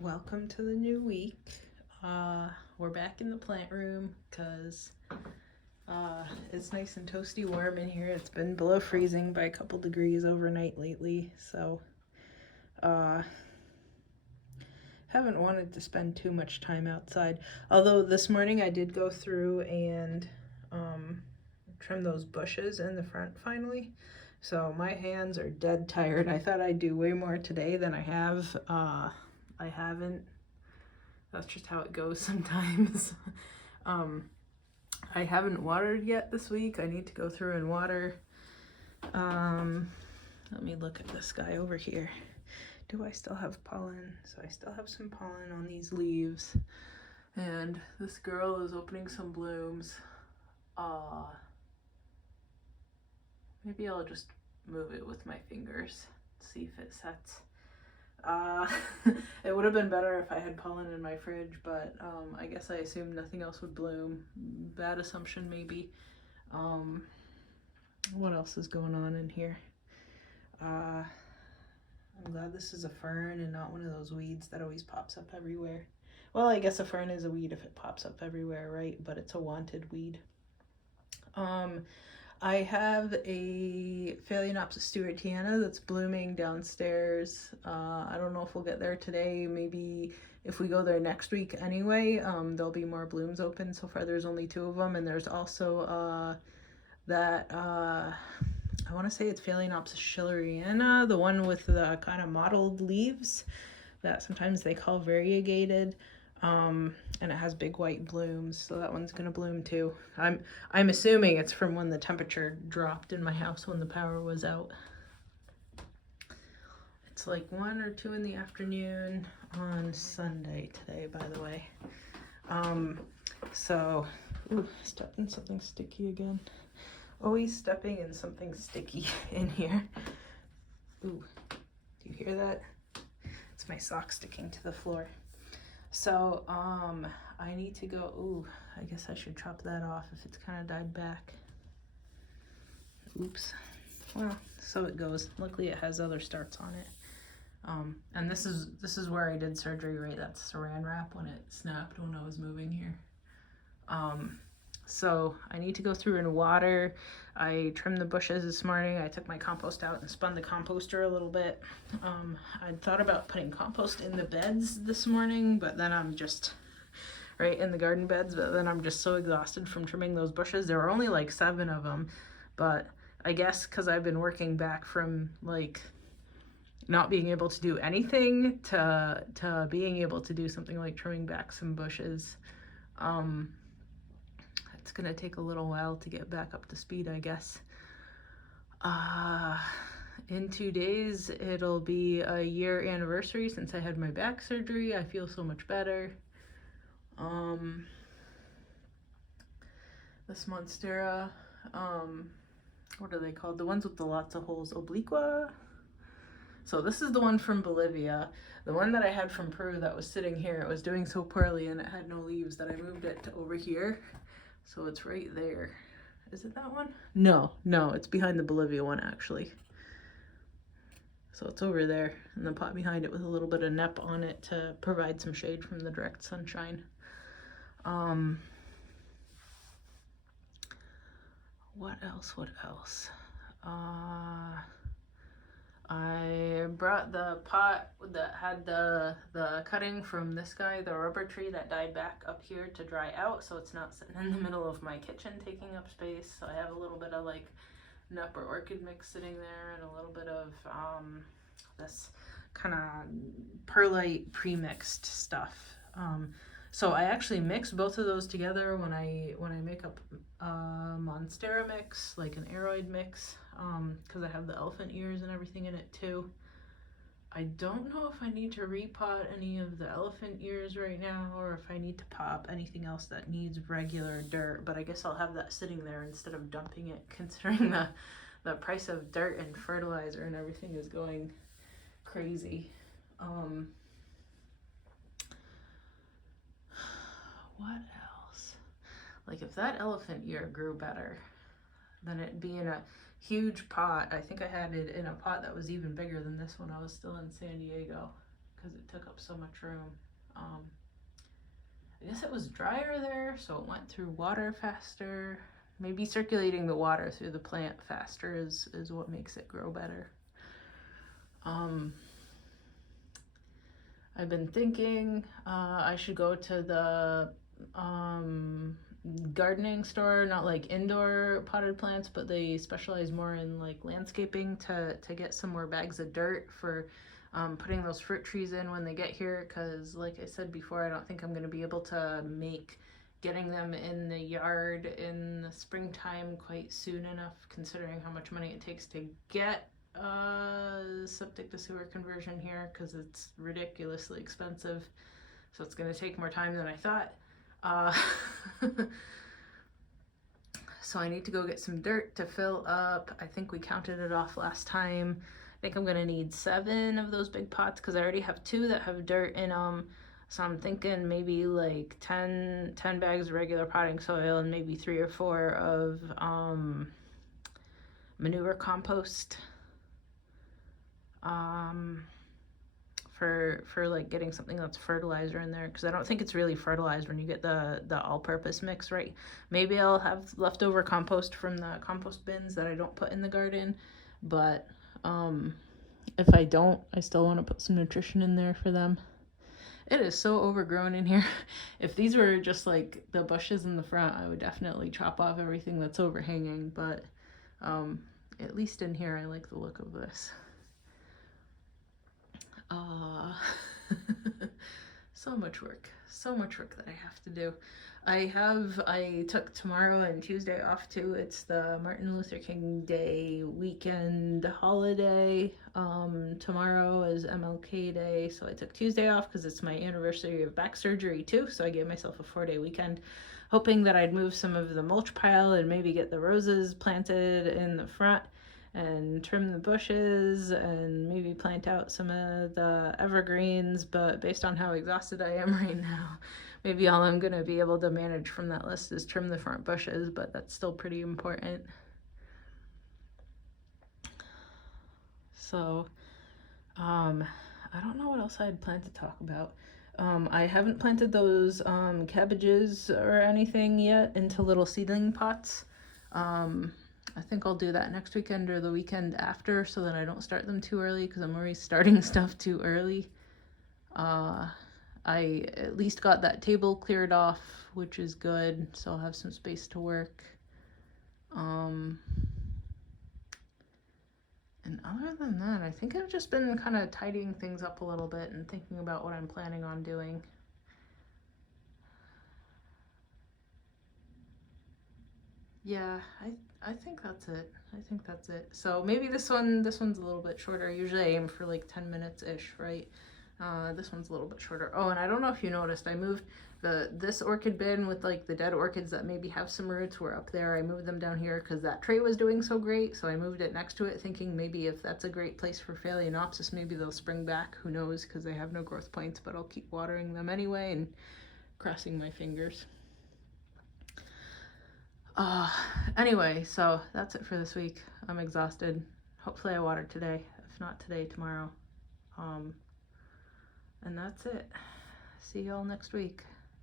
Welcome to the new week. We're back in the plant room because it's nice and toasty warm in here. It's been below freezing by a couple degrees overnight lately, so haven't wanted to spend too much time outside. Although this morning I did go through and trim those bushes in the front finally. So my hands are dead tired. I thought I'd do way more today than I have. I haven't. That's just how it goes sometimes. I haven't watered yet this week. I need to go through and water. Let me look at this guy over here. Do I still have pollen? So I still have some pollen on these leaves. And this girl is opening some blooms. Maybe I'll just move it with my fingers, see if it sets. It would have been better if I had pollen in my fridge, but I guess I assumed nothing else would bloom. Bad assumption, maybe. What else is going on in here? I'm glad this is a fern and not one of those weeds that always pops up everywhere. Well, I guess a fern is a weed if it pops up everywhere, right? But it's a wanted weed. I have a Phalaenopsis stewartiana that's blooming downstairs. I don't know if we'll get there today. Maybe if we go there next week anyway, there'll be more blooms open. So far there's only 2 of them, and there's also I want to say it's Phalaenopsis schilleriana, the one with the kind of mottled leaves that sometimes they call variegated. And it has big white blooms, so that one's gonna bloom too. I'm assuming it's from when the temperature dropped in my house when the power was out. It's like 1 or 2 in the afternoon on Sunday today, by the way. Stepped in something sticky again. Always stepping in something sticky in here. Ooh, do you hear that? It's my sock sticking to the floor. So, I need to go, ooh, I guess I should chop that off if it's kind of died back. Oops. Well, so it goes. Luckily it has other starts on it. And this is where I did surgery, right? That's saran wrap when it snapped when I was moving here. So I need to go through and water. I trimmed the bushes this morning. I took my compost out and spun the composter a little bit. I'd thought about putting compost in the beds this morning, but then I'm just, right, in the garden beds, but then I'm just so exhausted from trimming those bushes. There were only like 7 of them, but I guess because I've been working back from like not being able to do anything to being able to do something like trimming back some bushes. It's gonna take a little while to get back up to speed, I guess. In 2 days, it'll be a year anniversary since I had my back surgery. I feel so much better. This monstera, what are they called? The ones with the lots of holes, obliqua? So this is the one from Bolivia. The one that I had from Peru that was sitting here, it was doing so poorly and it had no leaves that I moved it to over here. So it's right there. Is it that one? No, it's behind the Bolivia one actually. So it's over there in the pot behind it with a little bit of nep on it to provide some shade from the direct sunshine. What else? I brought the pot that had the cutting from this guy, the rubber tree that died back up here to dry out, so it's not sitting in the middle of my kitchen taking up space. So I have a little bit of like nep or orchid mix sitting there and a little bit of this kind of perlite pre-mixed stuff. So I actually mix both of those together when I make up a monstera mix, like an aroid mix, because I have the elephant ears and everything in it too. I don't know if I need to repot any of the elephant ears right now or if I need to pop anything else that needs regular dirt, but I guess I'll have that sitting there instead of dumping it, considering the price of dirt and fertilizer and everything is going crazy. What else? Like if that elephant ear grew better, then it'd be in a huge pot. I think I had it in a pot that was even bigger than this when I was still in San Diego. because it took up so much room. I guess it was drier there, so it went through water faster. Maybe circulating the water through the plant faster is what makes it grow better. I've been thinking I should go to the gardening store, not like indoor potted plants, but they specialize more in like landscaping to get some more bags of dirt for putting those fruit trees in when they get here, because like I said before, I don't think I'm going to be able to make getting them in the yard in the springtime quite soon enough, considering how much money it takes to get septic to sewer conversion here, because it's ridiculously expensive. So it's going to take more time than I thought. So I need to go get some dirt to fill up. I think we counted it off last time. I think I'm gonna need 7 of those big pots because I already have 2 that have dirt in them. So I'm thinking maybe like 10 bags of regular potting soil and maybe 3 or 4 of manure compost. For like getting something that's fertilizer in there, because I don't think it's really fertilized when you get the all-purpose mix, right? Maybe I'll have leftover compost from the compost bins that I don't put in the garden, but if I don't, I still want to put some nutrition in there for them. It is so overgrown in here. If these were just like the bushes in the front, I would definitely chop off everything that's overhanging, but at least in here I like the look of this. So much work that I have to do. I took tomorrow and Tuesday off too. It's the Martin Luther King Day weekend holiday. Tomorrow is MLK Day, so I took Tuesday off because it's my anniversary of back surgery too, so I gave myself a 4-day weekend, hoping that I'd move some of the mulch pile and maybe get the roses planted in the front and trim the bushes and maybe plant out some of the evergreens. But based on how exhausted I am right now, maybe all I'm gonna be able to manage from that list is trim the front bushes, but that's still pretty important. So I don't know what else I had planned to talk about. I haven't planted those cabbages or anything yet into little seedling pots. I think I'll do that next weekend or the weekend after, so that I don't start them too early, because I'm already starting stuff too early. I at least got that table cleared off, which is good, so I'll have some space to work. And other than that, I think I've just been kind of tidying things up a little bit and thinking about what I'm planning on doing. Yeah, I think that's it. I think that's it. So maybe this one's a little bit shorter. Usually I aim for like 10 minutes-ish, right? This one's a little bit shorter. Oh, and I don't know if you noticed, I moved this orchid bin with like the dead orchids that maybe have some roots were up there. I moved them down here because that tray was doing so great, so I moved it next to it thinking maybe if that's a great place for Phalaenopsis, maybe they'll spring back. Who knows, because they have no growth points, but I'll keep watering them anyway and crossing my fingers. Anyway, so that's it for this week. I'm exhausted. Hopefully I water today. If not today, tomorrow. And that's it. See y'all next week.